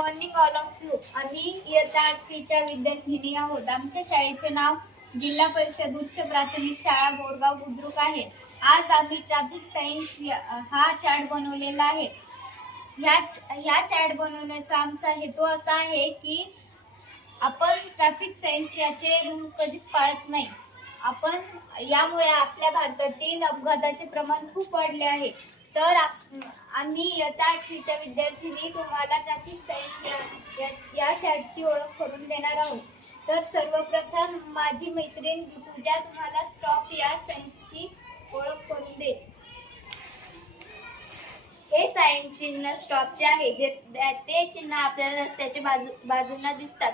Morning all of you. आम्ही इयत्ता 8वीच्या विद्यार्थिनी आहोत. आमच्या शाळेचे नाव जिल्हा परिषद उच्च प्राथमिक शाळा बोरगाव बुद्रुक आहे. आज आम्ही ट्रॅफिक सायन्स हा चार्ट बनवलेला आहे. ह्या चार्ट बनवण्याचा आमचा हेतू असा आहे की आपण ट्रॅफिक सायन्स याचे रूल कधीच पाळत नाही. यामुळे आपल्या भारतातील अपघाताचे प्रमाण खूप वाढले आहे. तर आम्ही इयत्ता 8वीच्या विद्यार्थ्यांनी तुम्हाला ट्रॅफिक सायन्स या चार्टची ओळख करून देणार आहोत. तर सर्वप्रथम माझी मैत्रीण पूजा तुम्हाला स्टॉप या सायन्सची ओळख करून देईल. हे साइन चिन्ह स्टॉपचे आहे. ते चिन्ह आपल्याला रस्त्याच्या बाजूंना दिसतात.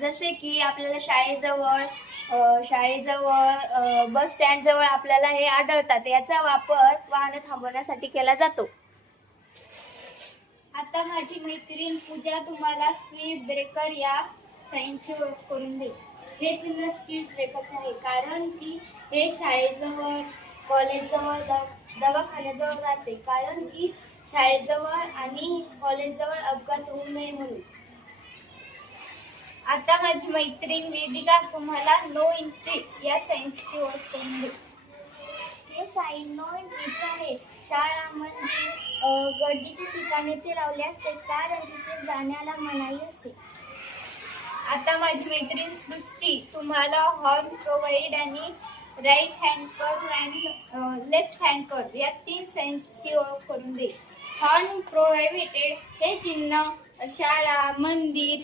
जसे की आपल्याला शाळेजवळ बस स्टँड जवळ आपल्याला हे आढळतात. याचा वापर वाहने थांबवण्यासाठी केला जातो. आता माझी मैत्रीण पूजा तुम्हाला स्पीड ब्रेकर या साइनची ओळख करून देईल. हे चिन्ह स्पीड ब्रेकरचे आहे कारण की हे शाळेजवळ, कॉलेजजवळ, दवाखान्याजवळ राहते, कारण की शाळेजवळ आणि कॉलेजजवळ अपघात होऊ नये म्हणून. आता माझी मैत्रीण वेदिका तुम्हाला नो एंट्री या सायन्सची ओळख करून देईल. हे साइन नो एंट्रीचे आहे. शाळा, मंदिर, गर्दीची ठिकाणी ते लावले असते कारण तिथे जाण्याला मनाई असते. आता माझी मैत्रीण सृष्टी तुम्हाला हॉर्न प्रोव्हाइड आणि right hand curve and left hand curve या 3 सायन्सची ओळख करून देईल. हॉर्न प्रोहिबिटेड हे चिन्ह शाळा, मंदिर,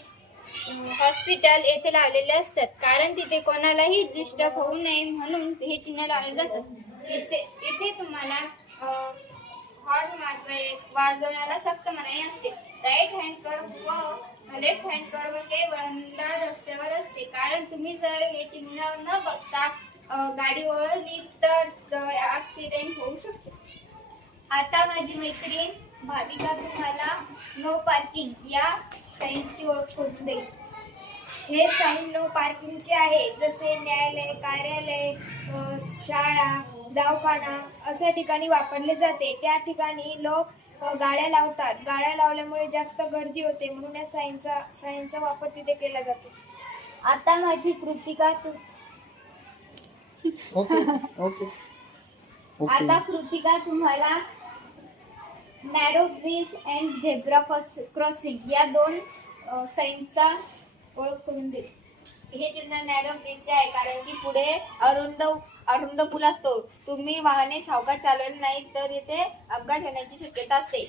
हॉस्पिटल येथे लावलेले असतात कारण तिथे कोणालाही डिस्टर्ब होऊ नये म्हणून हे चिन्ह लावले जातात. इथे तुम्हाला हॉर्न वाजवण्याला सक्त मनाई असते. राईट हँड कर्व व लेफ्ट हँड कर्व हे वळणदार रस्त्यावर असते कारण तुम्ही जर हे चिन्ह न बघता गाडी वळवली तर ऍक्सिडेंट होऊ शकतो. आता माझी मैत्रीण भाविका तुम्हाला नो पार्किंग या साइनची ओळख करून देईल. हे साइन नो पार्किंगचे आहे. जसे न्यायालय, कार्यालय, शाळा, दवाखाना अशा ठिकाणी वापरले जाते. त्या ठिकाणी लोक गाड्या लावतात. गाड्या लावल्यामुळे जास्त गर्दी होते म्हणून या साइनचा वापर तिथे केला जातो. आता माझी कृतिका आता कृतिका तुम्हाला narrow bridge and zebra crossing या 2 साइनचा ओळख करून देईल. हे चिन्ह नॅरो ब्रिजचे आहे कारण की पुढे अरुंद पूल असतो. तुम्ही वाहने सावकाश चालवले नाही तर येथे अपघात होण्याची शक्यता असते.